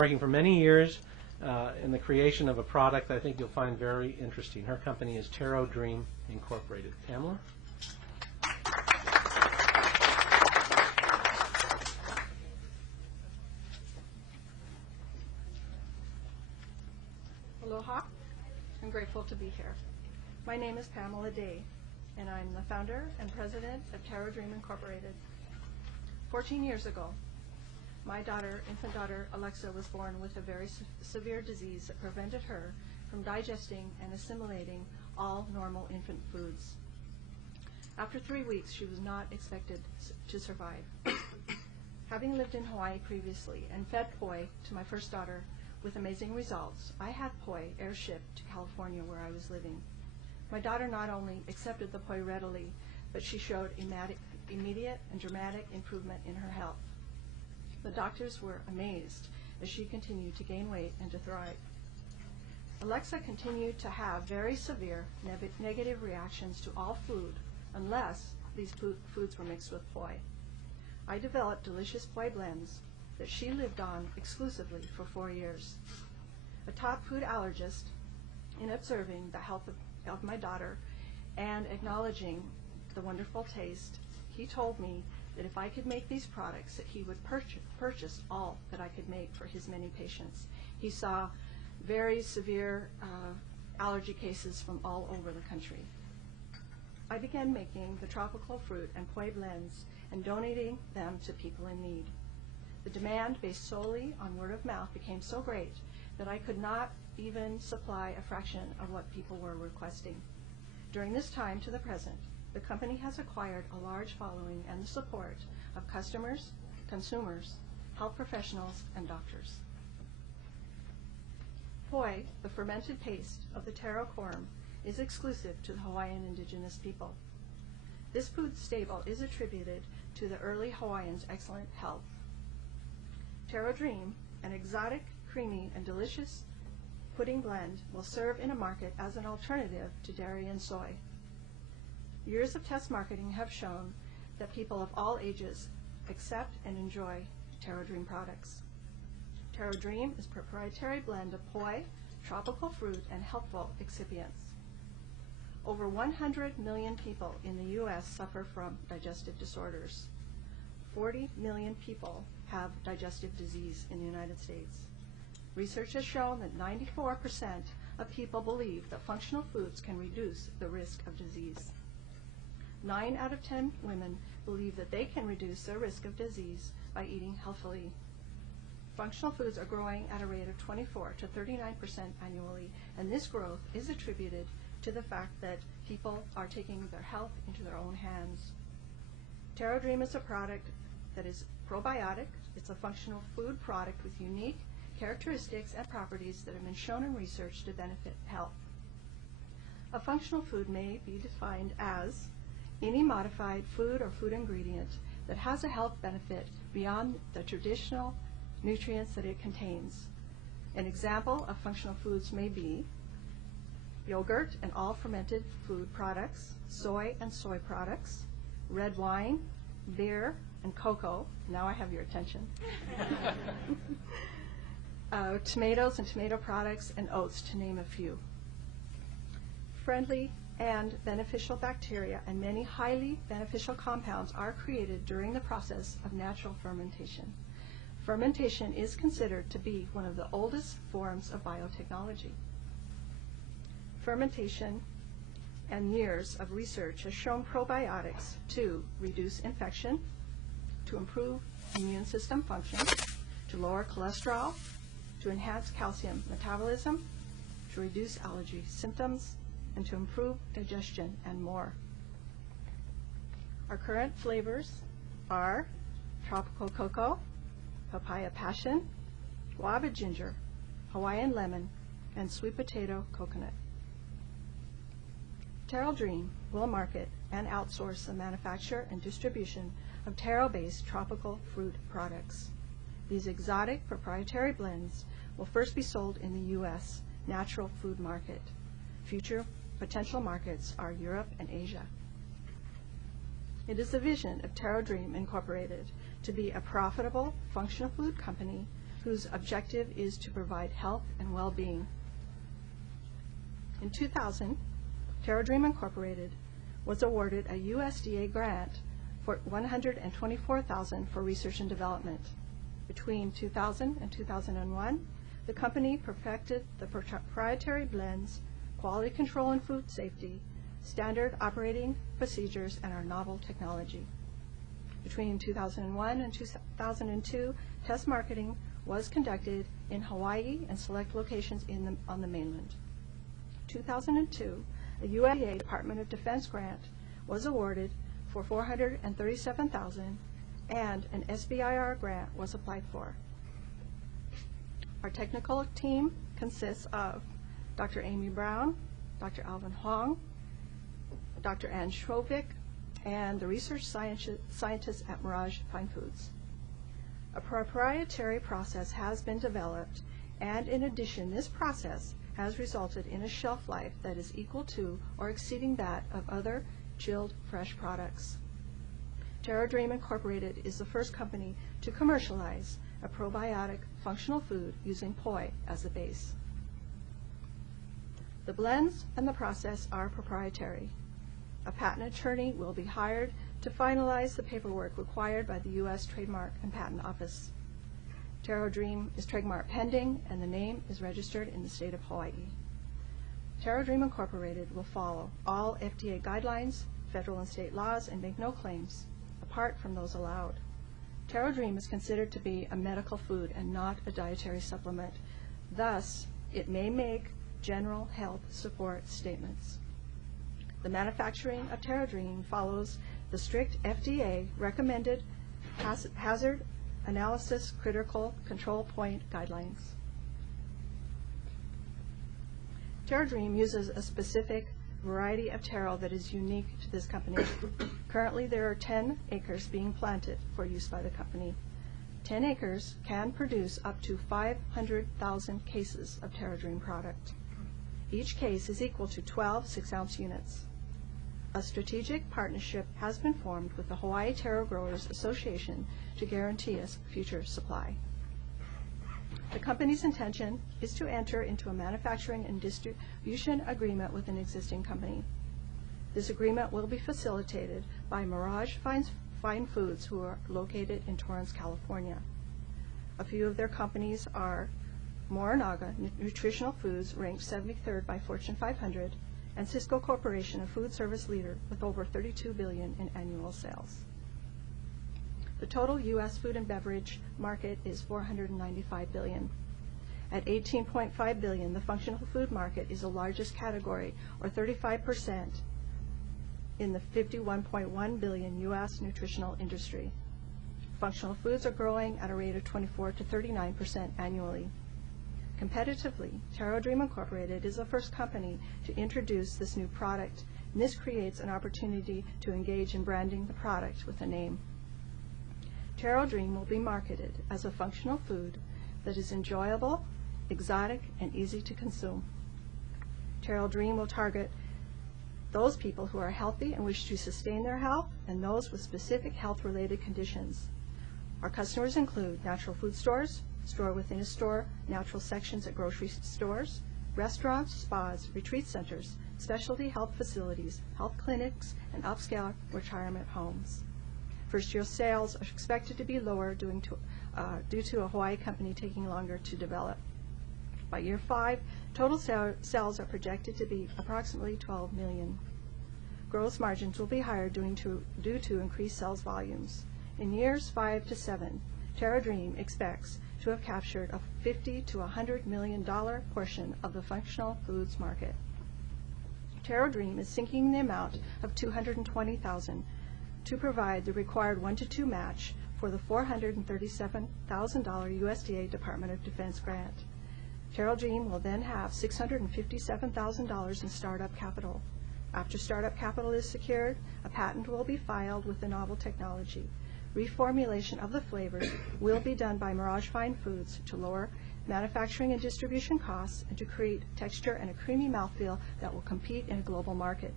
Working for many years in the creation of a product I think you'll find very interesting. Her company is Taro Dream Incorporated. Pamela? Aloha. I'm grateful to be here. My name is Pamela Day, and I'm the founder and president of Taro Dream Incorporated. 14 years ago, my infant daughter Alexa, was born with a very severe disease that prevented her from digesting and assimilating all normal infant foods. After 3 weeks, she was not expected to survive. Having lived in Hawaii previously and fed Poi to my first daughter with amazing results, I had Poi airshipped to California where I was living. My daughter not only accepted the Poi readily, but she showed immediate and dramatic improvement in her health. The doctors were amazed as she continued to gain weight and to thrive. Alexa continued to have very severe negative reactions to all food unless these foods were mixed with Poi. I developed delicious Poi blends that she lived on exclusively for 4 years. A top food allergist, in observing the health of my daughter and acknowledging the wonderful taste, he told me that if I could make these products, that he would purchase all that I could make for his many patients. He saw very severe allergy cases from all over the country. I began making the tropical fruit and Poi blends and donating them to people in need. The demand based solely on word of mouth became so great that I could not even supply a fraction of what people were requesting. During this time to the present, the company has acquired a large following and the support of customers, consumers, health professionals, and doctors. Poi, the fermented paste of the taro corm, is exclusive to the Hawaiian indigenous people. This food staple is attributed to the early Hawaiians' excellent health. Taro Dream, an exotic, creamy, and delicious pudding blend, will serve in a market as an alternative to dairy and soy. Years of test marketing have shown that people of all ages accept and enjoy Taro Dream products. Taro Dream is a proprietary blend of Poi, tropical fruit, and healthful excipients. Over 100 million people in the U.S. suffer from digestive disorders. 40 million people have digestive disease in the United States. Research has shown that 94% of people believe that functional foods can reduce the risk of disease. 9 out of 10 women believe that they can reduce their risk of disease by eating healthfully. Functional foods are growing at a rate of 24 to 39% annually, and this growth is attributed to the fact that people are taking their health into their own hands. Taro Dream is a product that is probiotic. It's a functional food product with unique characteristics and properties that have been shown in research to benefit health. A functional food may be defined as any modified food or food ingredient that has a health benefit beyond the traditional nutrients that it contains. An example of functional foods may be yogurt and all fermented food products, soy and soy products, red wine, beer, and cocoa. Now I have your attention. Tomatoes and tomato products, and oats, to name a few. Friendly and beneficial bacteria and many highly beneficial compounds are created during the process of natural fermentation. Fermentation is considered to be one of the oldest forms of biotechnology. Fermentation and years of research has shown probiotics to reduce infection, to improve immune system function, to lower cholesterol, to enhance calcium metabolism, to reduce allergy symptoms, and to improve digestion, and more. Our current flavors are tropical cocoa, papaya passion, guava ginger, Hawaiian lemon, and sweet potato coconut. Taro Dream will market and outsource the manufacture and distribution of taro-based tropical fruit products. These exotic proprietary blends will first be sold in the U.S. natural food market. Future potential markets are Europe and Asia. It is the vision of Taro Dream Incorporated to be a profitable functional food company whose objective is to provide health and well-being. In 2000, Taro Dream Incorporated was awarded a USDA grant for $124,000 for research and development. Between 2000 and 2001, the company perfected the proprietary blends, quality control and food safety, standard operating procedures, and our novel technology. Between 2001 and 2002, test marketing was conducted in Hawaii and select locations on the mainland. 2002, a USDA Department of Defense grant was awarded for $437,000, and an SBIR grant was applied for. Our technical team consists of Dr. Amy Brown, Dr. Alvin Huang, Dr. Ann Schrovick, and the research scientists at Mirage Fine Foods. A proprietary process has been developed, and in addition, this process has resulted in a shelf life that is equal to or exceeding that of other chilled fresh products. Taro Dream Incorporated is the first company to commercialize a probiotic functional food using poi as the base. The blends and the process are proprietary. A patent attorney will be hired to finalize the paperwork required by the U.S. Trademark and Patent Office. Taro Dream is trademark pending, and the name is registered in the state of Hawaii. Taro Dream Incorporated will follow all FDA guidelines, federal and state laws, and make no claims, apart from those allowed. Taro Dream is considered to be a medical food and not a dietary supplement. Thus, it may make general health support statements. The manufacturing of Taro Dream follows the strict FDA recommended hazard analysis critical control point guidelines. Taro Dream uses a specific variety of taro that is unique to this company. Currently, there are 10 acres being planted for use by the company. 10 acres can produce up to 500,000 cases of Taro Dream product. Each case is equal to 12 6-ounce units. A strategic partnership has been formed with the Hawaii Taro Growers Association to guarantee us future supply. The company's intention is to enter into a manufacturing and distribution agreement with an existing company. This agreement will be facilitated by Mirage Fine Foods, who are located in Torrance, California. A few of their companies are Morinaga Nutritional Foods, ranked 73rd by Fortune 500, and Cisco Corporation, a food service leader with over $32 billion in annual sales. The total U.S. food and beverage market is $495 billion. At $18.5 billion, the functional food market is the largest category, or 35%, in the $51.1 billion U.S. nutritional industry. Functional foods are growing at a rate of 24 to 39% annually. Competitively, Taro Dream Incorporated is the first company to introduce this new product, and this creates an opportunity to engage in branding the product with a name. Taro Dream will be marketed as a functional food that is enjoyable, exotic, and easy to consume. Taro Dream will target those people who are healthy and wish to sustain their health, and those with specific health-related conditions. Our customers include natural food stores, store within a store, natural sections at grocery stores, restaurants, spas, retreat centers, specialty health facilities, health clinics, and upscale retirement homes. First-year sales are expected to be lower due to a Hawaii company taking longer to develop. By year 5, total sales are projected to be approximately $12 million. Gross margins will be higher due to increased sales volumes. In years 5 to 7, Taro Dream expects to have captured a $50 to $100 million portion of the functional foods market. Taro Dream is sinking the amount of $220,000 to provide the required 1-to-2 match for the $437,000 USDA Department of Defense grant. Taro Dream will then have $657,000 in startup capital. After startup capital is secured, a patent will be filed with the novel technology. Reformulation of the flavors will be done by Mirage Fine Foods to lower manufacturing and distribution costs and to create texture and a creamy mouthfeel that will compete in a global market.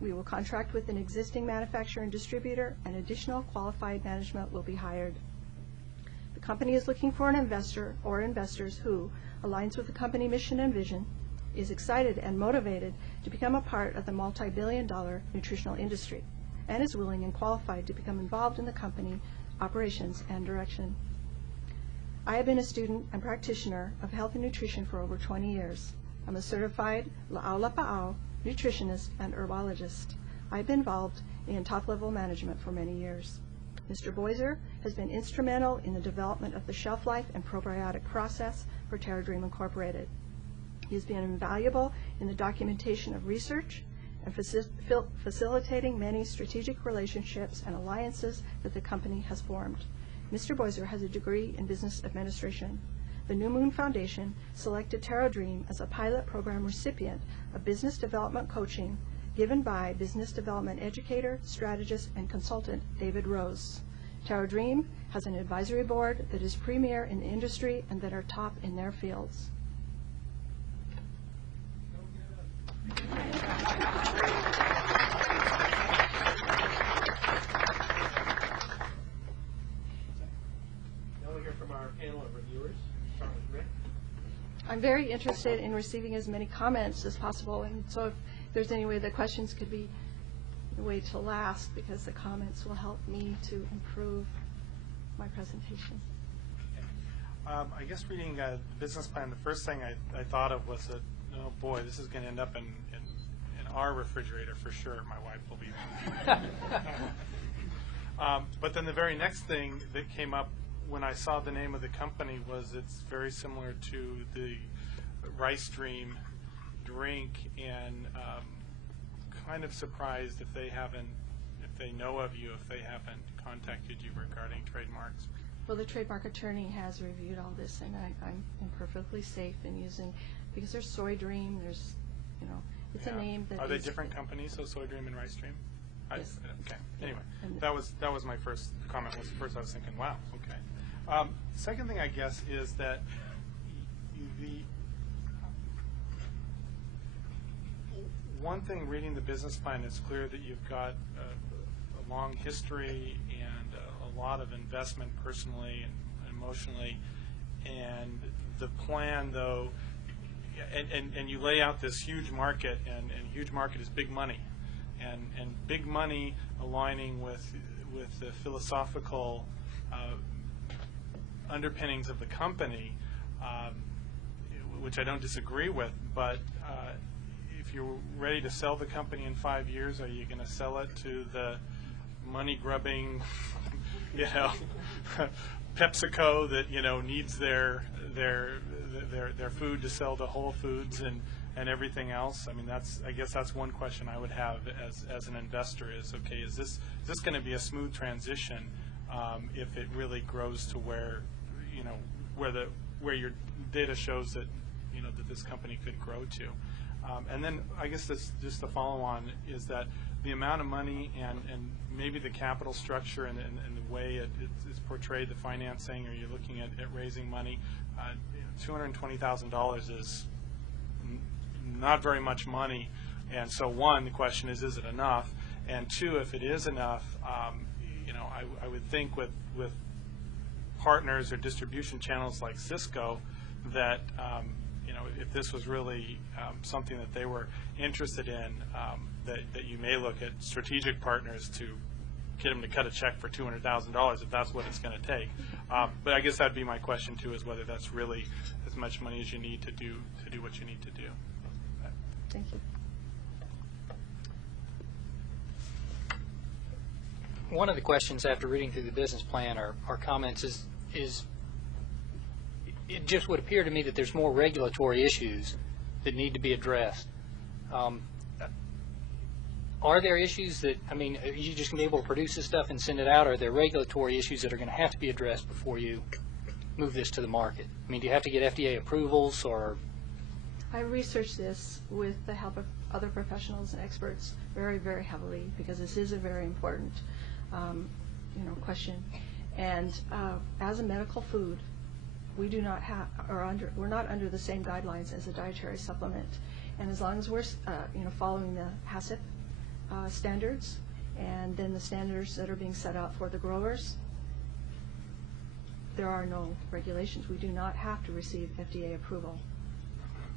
We will contract with an existing manufacturer and distributor, and additional qualified management will be hired. The company is looking for an investor or investors who aligns with the company mission and vision, is excited and motivated to become a part of the multi-billion-dollar nutritional industry, and is willing and qualified to become involved in the company operations and direction. I have been a student and practitioner of health and nutrition for over 20 years. I'm a certified La'au nutritionist and herbologist. I've been involved in top-level management for many years. Mr. Boiser has been instrumental in the development of the shelf life and probiotic process for Taro Dream Incorporated. He has been invaluable in the documentation of research and facilitating many strategic relationships and alliances that the company has formed. Mr. Boiser has a degree in business administration. The New Moon Foundation selected Taro Dream as a pilot program recipient of business development coaching given by business development educator, strategist, and consultant David Rose. Taro Dream has an advisory board that is premier in the industry and that are top in their fields. Now we'll hear from our panel of reviewers. Start with Rick. I'm very interested in receiving as many comments as possible, and so if there's any way the questions could be wait till last, because the comments will help me to improve my presentation. I guess reading the business plan, the first thing I thought of was that, oh boy, this is going to end up in our refrigerator for sure. My wife will be. But then the very next thing that came up when I saw the name of the company was it's very similar to the Rice Dream drink, and kind of surprised if they know of you, if they haven't contacted you regarding trademarks. Well, the trademark attorney has reviewed all this, and I'm perfectly safe in using, because there's Soy Dream, there's, it's a name that Are they different companies, so Soy Dream and Rice Dream? Yes. Okay. Anyway, that was my first comment. First I was thinking, wow, okay. Second thing, I guess, is that one thing reading the business plan, is clear that you've got a long history and a lot of investment personally and emotionally, and the plan, though, and you lay out this huge market, and huge market is big money, and big money aligning with the philosophical underpinnings of the company, which I don't disagree with, but if you're ready to sell the company in 5 years, are you going to sell it to the money-grubbing, PepsiCo that needs their food to sell to Whole Foods and everything else? I mean, I guess that's one question I would have as an investor is, okay, is this going to be a smooth transition if it really grows to where your data shows that that this company could grow to? And then I guess just the follow-on is that the amount of money and maybe the capital structure and the way it's portrayed, the financing, or you're looking at raising money, $220,000 is not very much money. And so one, the question is it enough? And two, if it is enough, I would think with partners or distribution channels like Cisco that if this was really something that they were interested in, that you may look at strategic partners to get them to cut a check for $200,000 if that's what it's going to take. But I guess that'd be my question too, is whether that's really as much money as you need to do what you need to do. Thank you. One of the questions after reading through the business plan or comments is it just would appear to me that there's more regulatory issues that need to be addressed. Are there issues that, are you just going to be able to produce this stuff and send it out, or are there regulatory issues that are going to have to be addressed before you move this to the market? Do you have to get FDA approvals, or? I researched this with the help of other professionals and experts very, very heavily, because this is a very important question. And as a medical food, we do not have, we're not under the same guidelines as a dietary supplement. And as long as we're, following the HACCP standards, and then the standards that are being set out for the growers, there are no regulations. We do not have to receive FDA approval.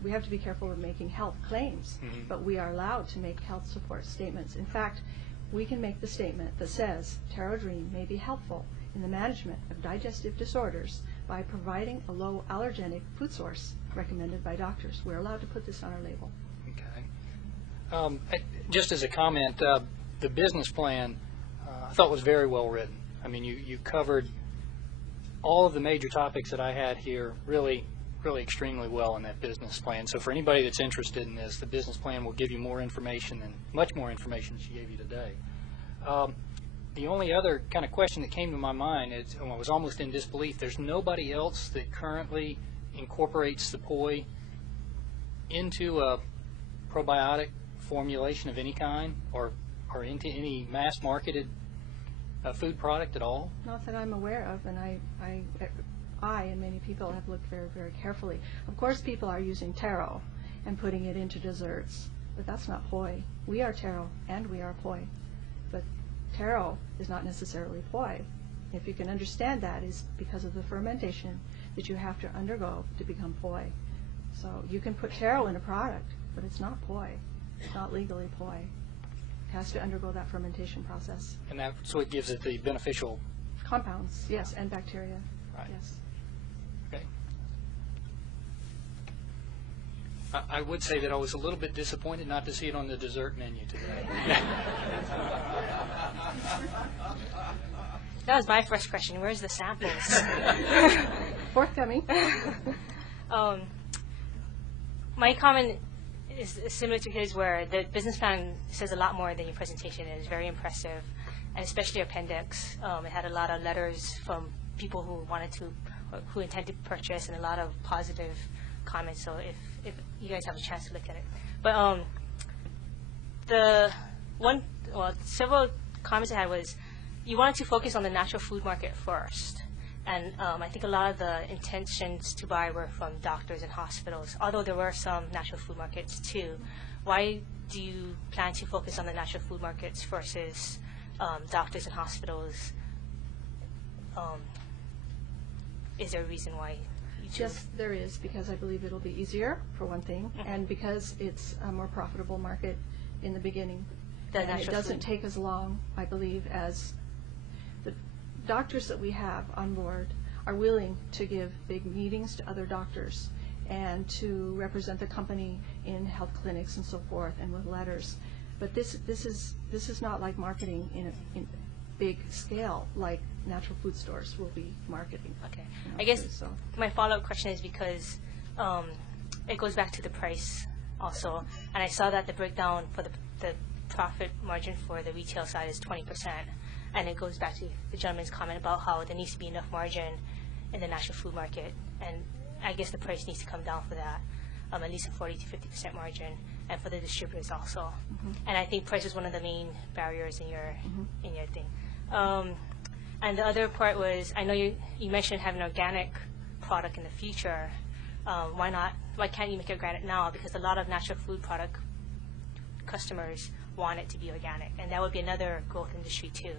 We have to be careful of making health claims, but we are allowed to make health support statements. In fact, we can make the statement that says Taro Dream may be helpful in the management of digestive disorders by providing a low-allergenic food source recommended by doctors. We're allowed to put this on our label. Okay. Just as a comment, the business plan I thought was very well written. I mean, you covered all of the major topics that I had here really extremely well in that business plan. So for anybody that's interested in this, the business plan will give you more information than much more information she gave you today. The only other kind of question that came to my mind is, I was almost in disbelief. There's nobody else that currently incorporates the Poi into a probiotic formulation of any kind, or into any mass-marketed food product at all? Not that I'm aware of, and I and many people have looked very, very carefully. Of course, people are using taro and putting it into desserts, but that's not Poi. We are taro and we are Poi, but taro is not necessarily Poi. If you can understand that, is because of the fermentation that you have to undergo to become Poi. So you can put taro in a product, but it's not Poi. It's not legally Poi. It has to undergo that fermentation process. And that's what gives it the beneficial compounds, yes, and bacteria. Right. Yes. Okay. I would say that I was a little bit disappointed not to see it on the dessert menu today. That was my first question. Where's the samples? Forthcoming. My comment is similar to his, where the business plan says a lot more than your presentation. It is very impressive, and especially your appendix. It had a lot of letters from people who intend to purchase, and a lot of positive comments. So if you guys have a chance to look at it, but several comments I had was you wanted to focus on the natural food market first. And I think a lot of the intentions to buy were from doctors and hospitals, although there were some natural food markets too. Why do you plan to focus on the natural food markets versus doctors and hospitals? Is there a reason why you choose? Yes, there is, because I believe it'll be easier, for one thing, and because it's a more profitable market in the beginning. And it doesn't take as long, I believe, as the doctors that we have on board are willing to give big meetings to other doctors and to represent the company in health clinics and so forth, and with letters. But this is not like marketing in big scale like natural food stores will be marketing. Okay. I guess my follow-up question is because it goes back to the price also, and I saw that the breakdown for the profit margin for the retail side is 20%, and it goes back to the gentleman's comment about how there needs to be enough margin in the natural food market, and I guess the price needs to come down for that, at least a 40 to 50% margin, and for the distributors also. And I think price is one of the main barriers in your thing. And the other part was, I know you mentioned having an organic product in the future. Why can't you make it organic now? Because a lot of natural food product customers want it to be organic, and that would be another growth industry too.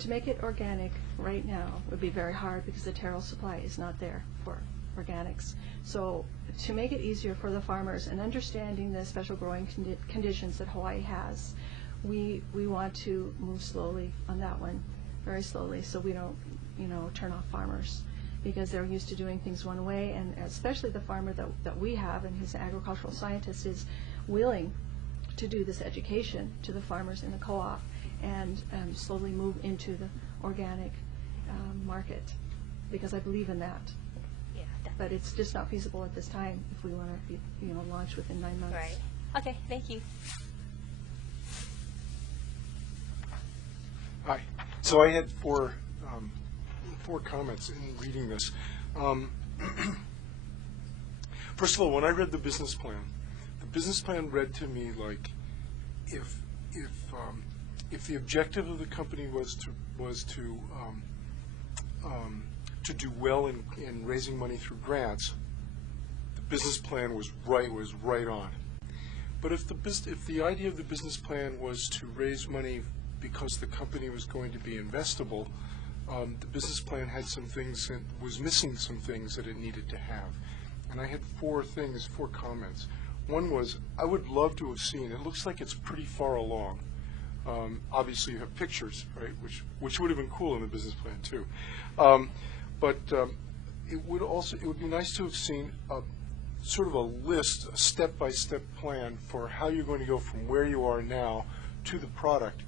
To make it organic right now would be very hard because the taro supply is not there for organics. So to make it easier for the farmers, and understanding the special growing conditions that Hawaii has, we want to move slowly on that one, very slowly, so we don't turn off farmers, because they're used to doing things one way, and especially the farmer that we have, and his agricultural scientist is willing to do this education to the farmers in the co-op and slowly move into the organic market, because I believe in that. Yeah, but it's just not feasible at this time if we want to be launch within 9 months. Right. Okay, thank you. Hi. So I had four comments in reading this. First of all, when I read the business plan read to me like if the objective of the company was to do well in raising money through grants, the business plan was right on. But if the idea of the business plan was to raise money because the company was going to be investable, the business plan had some things and was missing some things that it needed to have. And I had four comments. One was, I would love to have seen, it looks like it's pretty far along. Obviously you have pictures, right, which would have been cool in the business plan too. It would be nice to have seen sort of a list, a step-by-step plan for how you're going to go from where you are now to the product,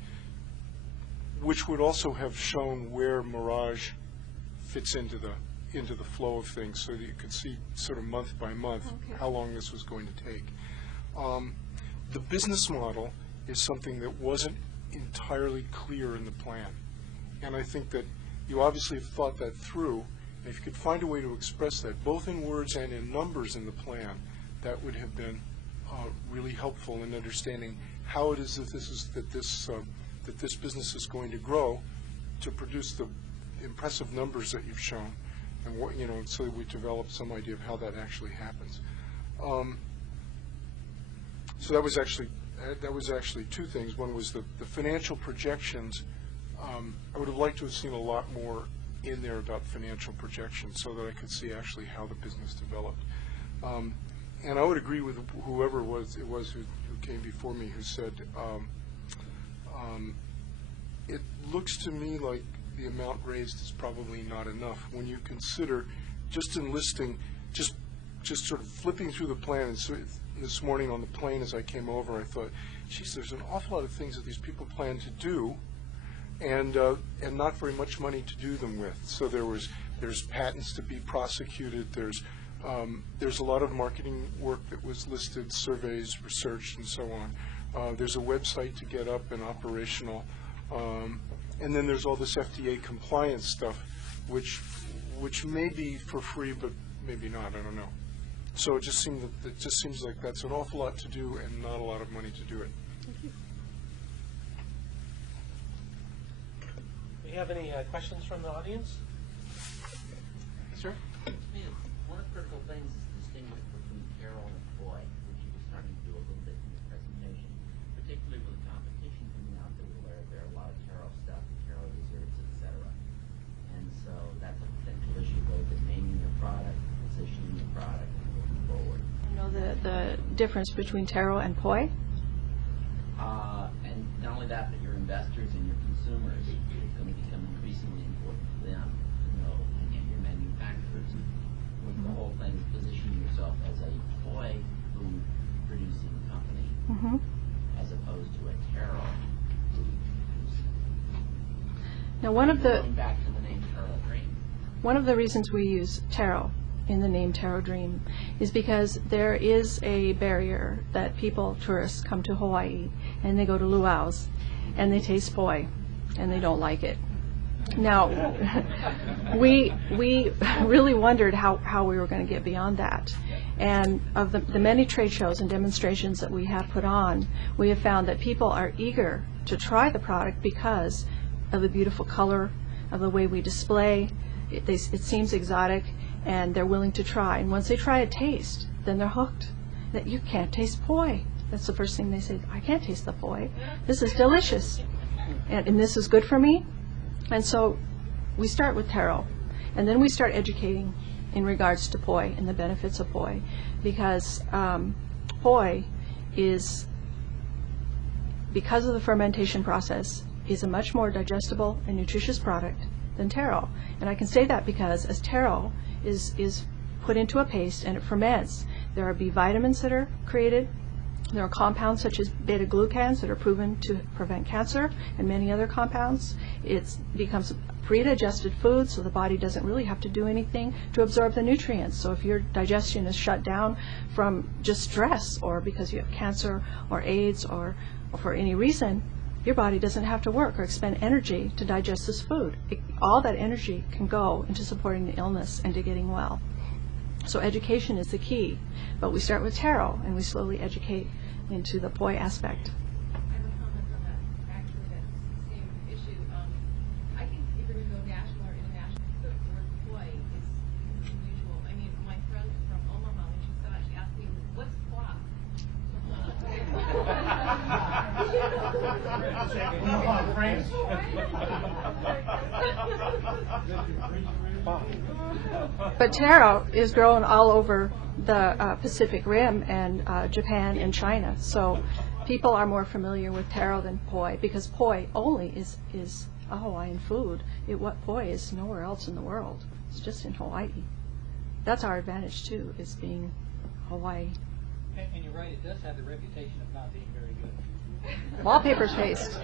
which would also have shown where Mirage fits into the flow of things, so that you could see sort of month by month how long this was going to take. The business model is something that wasn't entirely clear in the plan, and I think that you obviously have thought that through. And if you could find a way to express that, both in words and in numbers in the plan, that would have been really helpful in understanding how it is that this business is going to grow to produce the impressive numbers that you've shown, and what, so that we develop some idea of how that actually happens. So that was actually two things. One was the financial projections. I would have liked to have seen a lot more in there about financial projections, so that I could see actually how the business developed. And I would agree with whoever it was who came before me, who said, it looks to me like the amount raised is probably not enough when you consider just enlisting, just sort of flipping through the plan. And so this morning on the plane as I came over, I thought, geez, there's an awful lot of things that these people plan to do, and not very much money to do them with. So there's patents to be prosecuted. There's a lot of marketing work that was listed, surveys, research, and so on. There's a website to get up and operational, and then there's all this FDA compliance stuff, which may be for free, but maybe not. I don't know. So it just seems like that's an awful lot to do and not a lot of money to do it. Thank you. Do you have any questions from the audience? Sir? One of the critical things is distinguish between Taro and Poi, which you were starting to do a little bit in your presentation, particularly with the competition coming out where there are a lot of Taro stuff, Taro desserts, etc. And so that's a potential issue, both in naming your product, positioning your product, and moving forward. You know the difference between Taro and Poi? And not only that, but your investors and your consumers, it's going to become increasingly important to them to know, and your manufacturers. With the whole thing is positioning yourself as a Poi food producing company, as opposed to a Taro food producing. Now, going back to the name Taro Dream. One of the reasons we use Taro in the name Taro Dream is because there is a barrier that tourists come to Hawaii and they go to luau's and they taste poi and they don't like it. Now, we really wondered how we were going to get beyond that. And of the many trade shows and demonstrations that we have put on, we have found that people are eager to try the product because of the beautiful color, of the way we display. It seems exotic, and they're willing to try. And once they try a taste, then they're hooked. That you can't taste poi. That's the first thing they say. I can't taste the poi. This is delicious, and this is good for me. And so we start with Taro, and then we start educating in regards to poi and the benefits of poi, because poi is, because of the fermentation process, is a much more digestible and nutritious product than Taro. And I can say that because as Taro is put into a paste and it ferments, there are B vitamins that are created. There are compounds such as beta-glucans that are proven to prevent cancer, and many other compounds. It becomes pre-digested food, so the body doesn't really have to do anything to absorb the nutrients. So if your digestion is shut down from just stress, or because you have cancer or AIDS, or for any reason, your body doesn't have to work or expend energy to digest this food. All that energy can go into supporting the illness and to getting well. So education is the key. But we start with Taro, and we slowly educate into the poi aspect. I have a comment on that, actually, that same issue. I think if you're going to go national or international, the word poi is unusual. I mean, my friend from Omaha, when she saw it, she asked me, what's poi? But taro is grown all over the Pacific Rim and Japan and China. So people are more familiar with taro than poi, because poi only is a Hawaiian food. What poi is nowhere else in the world. It's just in Hawaii. That's our advantage too, is being Hawaii. And you're right, it does have the reputation of not being very good. Wallpaper paste.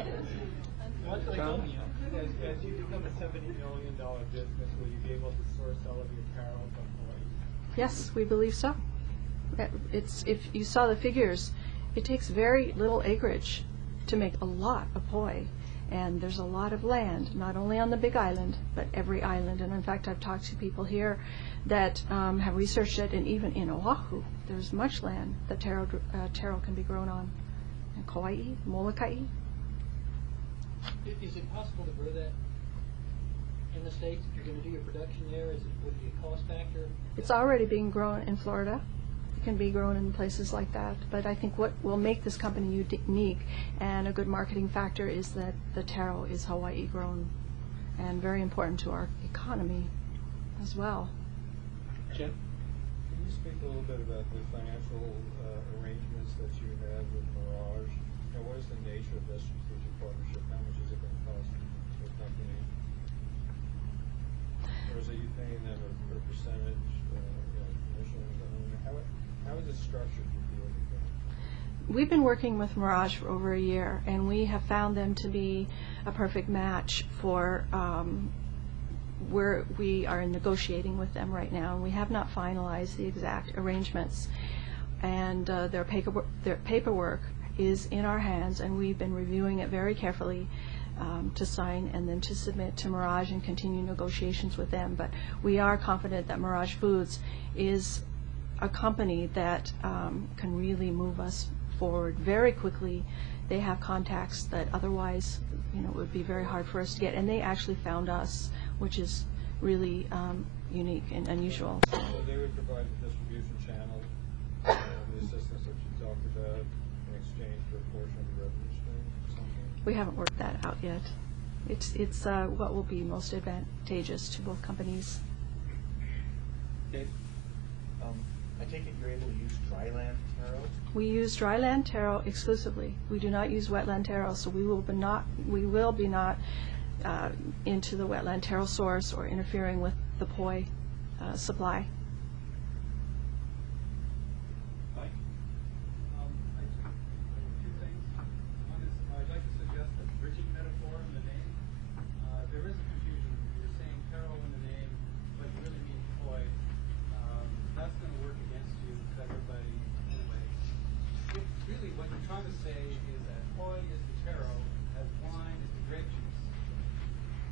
What they told me, As you become a $70 million business, will you be able to source all of your taro from Hawaii? Yes, we believe so. If you saw the figures, it takes very little acreage to make a lot of poi. And there's a lot of land, not only on the Big Island, but every island. And in fact, I've talked to people here that have researched it, and even in Oahu, there's much land that taro can be grown on. And Kauai, Molokai. Is it possible to grow that in the States? If you're going to do your production there, would it be a cost factor? It's already being grown in Florida. It can be grown in places like that. But I think what will make this company unique and a good marketing factor is that the taro is Hawaii grown and very important to our economy as well. Jim? Can you speak a little bit about the financial arrangements that you have with Mirage? And what is the nature of this strategic partnership? How much is it going to cost the company? Or is it you paying them a percentage, commission? How is it structured with you? We've been working with Mirage for over a year, and we have found them to be a perfect match for where we are negotiating with them right now, and we have not finalized the exact arrangements. And their paperwork is in our hands, and we've been reviewing it very carefully to sign and then to submit to Mirage and continue negotiations with them. But we are confident that Mirage Foods is a company that can really move us forward very quickly. They have contacts that otherwise, it would be very hard for us to get, and they actually found us, which is really unique and unusual. So they would provide the distribution channel, the assistance that you talked about, in exchange for a portion of the revenue stream or something? We haven't worked that out yet. It's what will be most advantageous to both companies. Dave? I take it you're able to use dryland taro? We use dryland taro exclusively. We do not use wetland taro, so we will be not into the wetland taro source or interfering with the poi supply. Mike? Two things. One is, I'd like to suggest a bridging metaphor in the name. There is a confusion. You're saying taro in the name, but you really mean poi. That's going to work against you to everybody anyway. Really, what you're trying to say is that poi is the taro, as wine is the grape juice.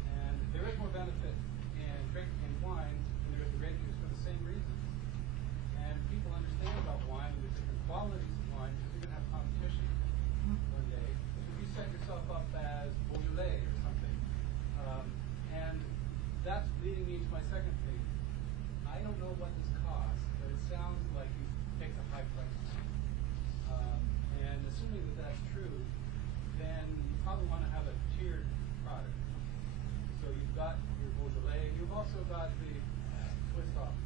And there is more benefit in wine than there is in grape juice for the same reasons. And people understand about wine and the different qualities of wine because you're going to have competition one day. If you set yourself up as Beaujolais or something, and that's leading me to my second thing. I don't know what this costs, but it sounds like you picked a high price. And assuming that that's true, then you probably want to have a tiered product. So you've got your Beaujolais, and you've also got the twist off.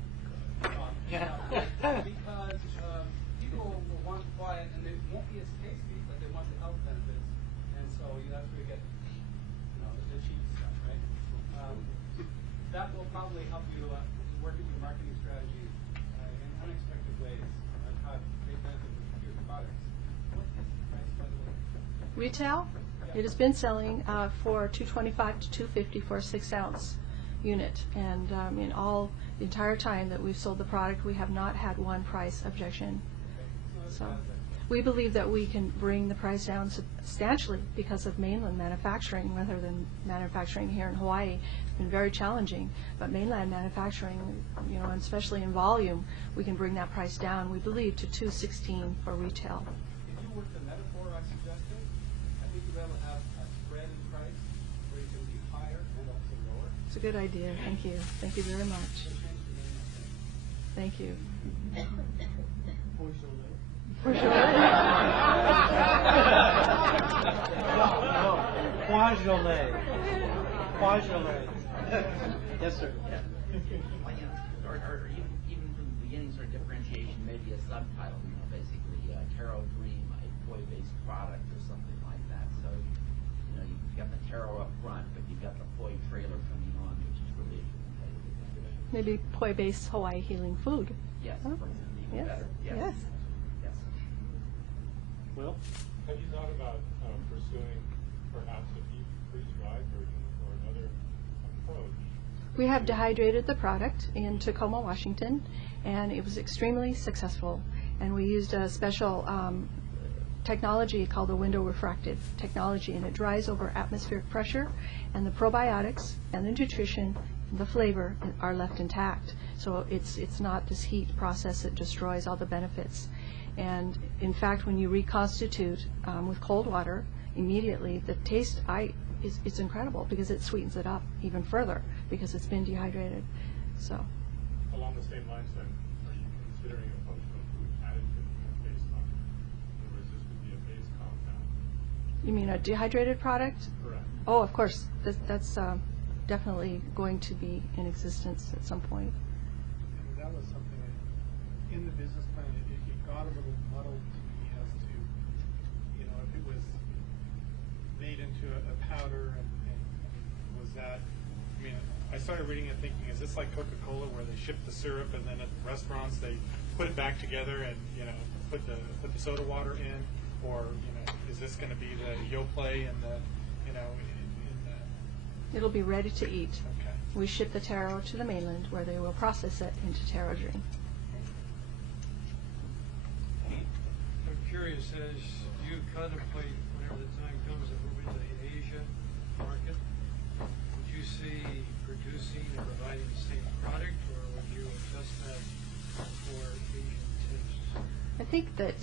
Because people will want quiet, and they won't be as tasty, but they want the health benefits. And so that's where you get the cheap stuff, right? That will probably help you work with your marketing strategy in unexpected ways on how to make benefit with your products. What is the price, by the way? Retail, it has been selling for $225 to $250 for a 6-ounce unit, and in all the entire time that we've sold the product, we have not had one price objection. So we believe that we can bring the price down substantially because of mainland manufacturing rather than manufacturing here in Hawaii. It's been very challenging, but mainland manufacturing, and especially in volume, we can bring that price down, we believe, to $216 for retail. If you work the metaphor I suggested, I think you'll be able to have a spread in price where you can be higher and also lower. It's a good idea. Thank you. Thank you very much. Thank you. For sure. Beaujolais. Yes, sir. Or even from the beginning, sort of differentiation, maybe a subtitle, basically Taro Dream, a Poi-based product or something like that. So, you've got the Taro up front, but you've got the Poi trailer coming on, which is really competitive. Maybe Poi-based Hawaii healing food. Yes, Huh? even Yes. better. Yes. Yes. Well, have you thought about pursuing perhaps a deep freeze-dried version or another approach? We have dehydrated the product in Tacoma, Washington, and it was extremely successful. And we used a special technology called the window refractive technology, and it dries over atmospheric pressure, and the probiotics and the nutrition, the flavor are left intact. So it's not this heat process that destroys all the benefits. And in fact, when you reconstitute with cold water, immediately the taste is incredible because it sweetens it up even further because it's been dehydrated. So Along the same lines, then, are you considering a functional food additive based on, in other words, this would be a base compound? you mean a dehydrated product? Correct. Oh, of course. That's definitely going to be in existence at some point. And that was something that in the business plan, it got a little muddled to me as to, if it was made into a powder and was that, I started reading it thinking, is this like Coca-Cola where they ship the syrup and then at the restaurants they put it back together and, put the soda water in, or, is this going to be the Yoplait and the, in the... It'll be ready to eat. Okay. We ship the taro to the mainland where they will process it into Taro Dream. I'm curious, as you contemplate whenever the time comes to move into the Asia market, would you see producing and providing the same product, or would you adjust that for Asian tastes? I think that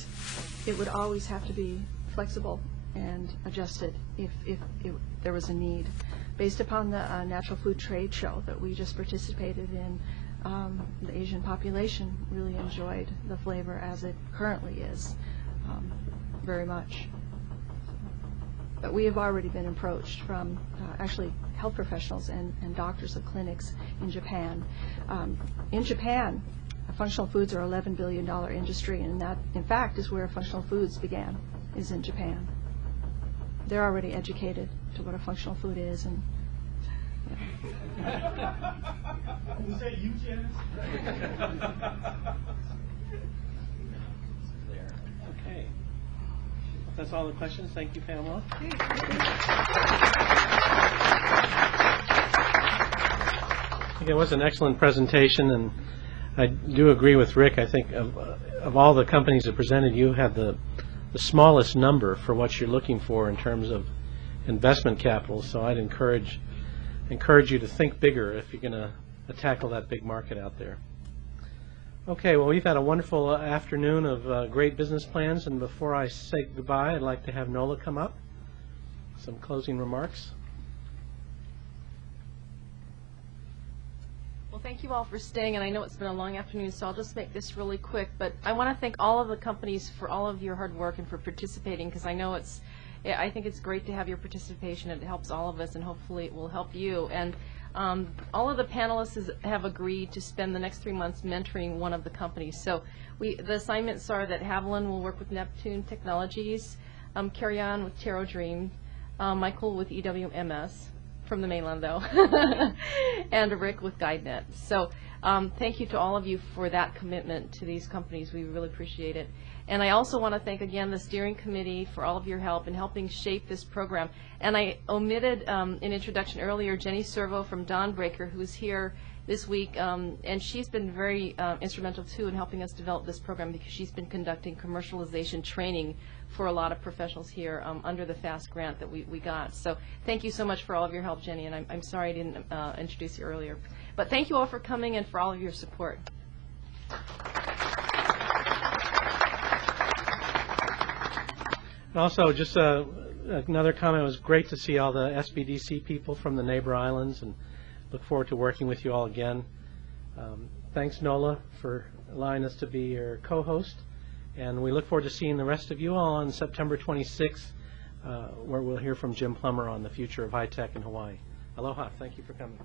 it would always have to be flexible and adjusted if there was a need. Based upon the Natural Food Trade Show that we just participated in, the Asian population really enjoyed the flavor as it currently is, very much. But we have already been approached from actually health professionals and doctors of clinics in Japan. In Japan, functional foods are $11 billion industry, and that, in fact, is where functional foods began, is in Japan. They're already educated to what a functional food is, and Was that you, Janice? okay. That's all the questions. Thank you, Pamela. I think it was an excellent presentation, and I do agree with Rick. I think of all the companies that presented, you had the smallest number for what you're looking for in terms of investment capital. So I'd encourage you to think bigger if you're going to tackle that big market out there. Okay, well, we've had a wonderful afternoon of great business plans, and before I say goodbye, I'd like to have Nola come up. Some closing remarks. Well, thank you all for staying, and I know it's been a long afternoon, so I'll just make this really quick. But I want to thank all of the companies for all of your hard work and for participating, because I know I think it's great to have your participation. It helps all of us, and hopefully it will help you. And all of the panelists have agreed to spend the next 3 months mentoring one of the companies. So the assignments are that Haviland will work with Neptune Technologies, Carry On with Taro Dream, Michael with EWMS, from the mainland though, and Rick with GuideNet. So thank you to all of you for that commitment to these companies. We really appreciate it. And I also want to thank again the steering committee for all of your help in helping shape this program. And I omitted an introduction earlier, Jenny Servo from Dawnbreaker, who's here this week, and she's been very instrumental too in helping us develop this program, because she's been conducting commercialization training for a lot of professionals here under the FAST grant that we got. So thank you so much for all of your help, Jenny, and I'm sorry I didn't introduce you earlier. But thank you all for coming and for all of your support. Also, just another comment, it was great to see all the SBDC people from the neighbor islands, and look forward to working with you all again. Thanks, Nola, for allowing us to be your co-host, and we look forward to seeing the rest of you all on September 26th, where we'll hear from Jim Plummer on the future of high tech in Hawaii. Aloha. Thank you for coming.